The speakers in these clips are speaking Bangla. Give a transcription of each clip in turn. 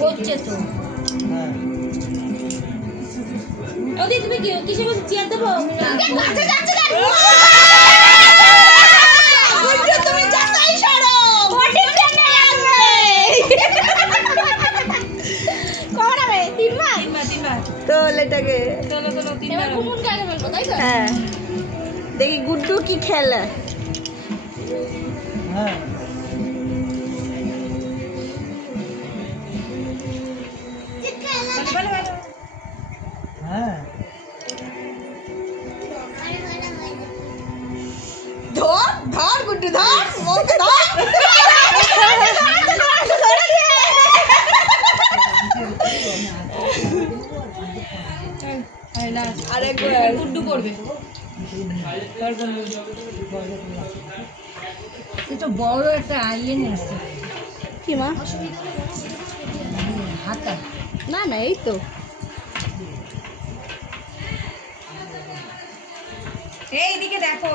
হচ্ছে তো ওদি তুমি কি কিসে বসে চেয়ার দেবো কাছে যাচ্ছে না বুঝছো তুমি যাচাই সরো ওটি টেনে আসবে কোরাবে তিনবার তো এটাকে চলো তিনবার ঘুমুন কাকে বলবো তাই তো হ্যাঁ দেখি গুড্ডু কি খেলে হ্যাঁ হ্যাঁ ধর ধর গুড্ডু ধর ওকে ধর আরেকবার গুড্ডু করবে এটা বড় একটা আইয়ে নিয়ে আসছে কি মা হাতা না না এই তো এইদিকে দেখো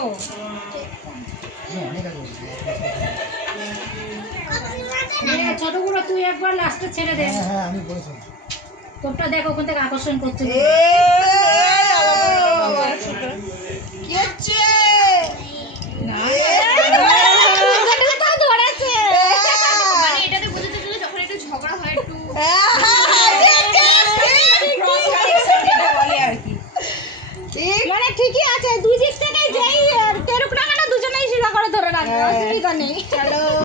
ছোটগুলো তুই একবার লাস্টে ছেড়ে দে হ্যাঁ আমি বলেছি তোরটা দেখ ওখান থেকে আকর্ষণ করছে কি হচ্ছে মানে এটাতে বুঝতে চলে যখন একটু ঝগড়া হয় একটু মানে ঠিকই আছে দুই দিক থেকে যেই তেরুক টাকাটা দুজনেই শিরা করে ধরে রাখবে অসুবিধা নেই চলো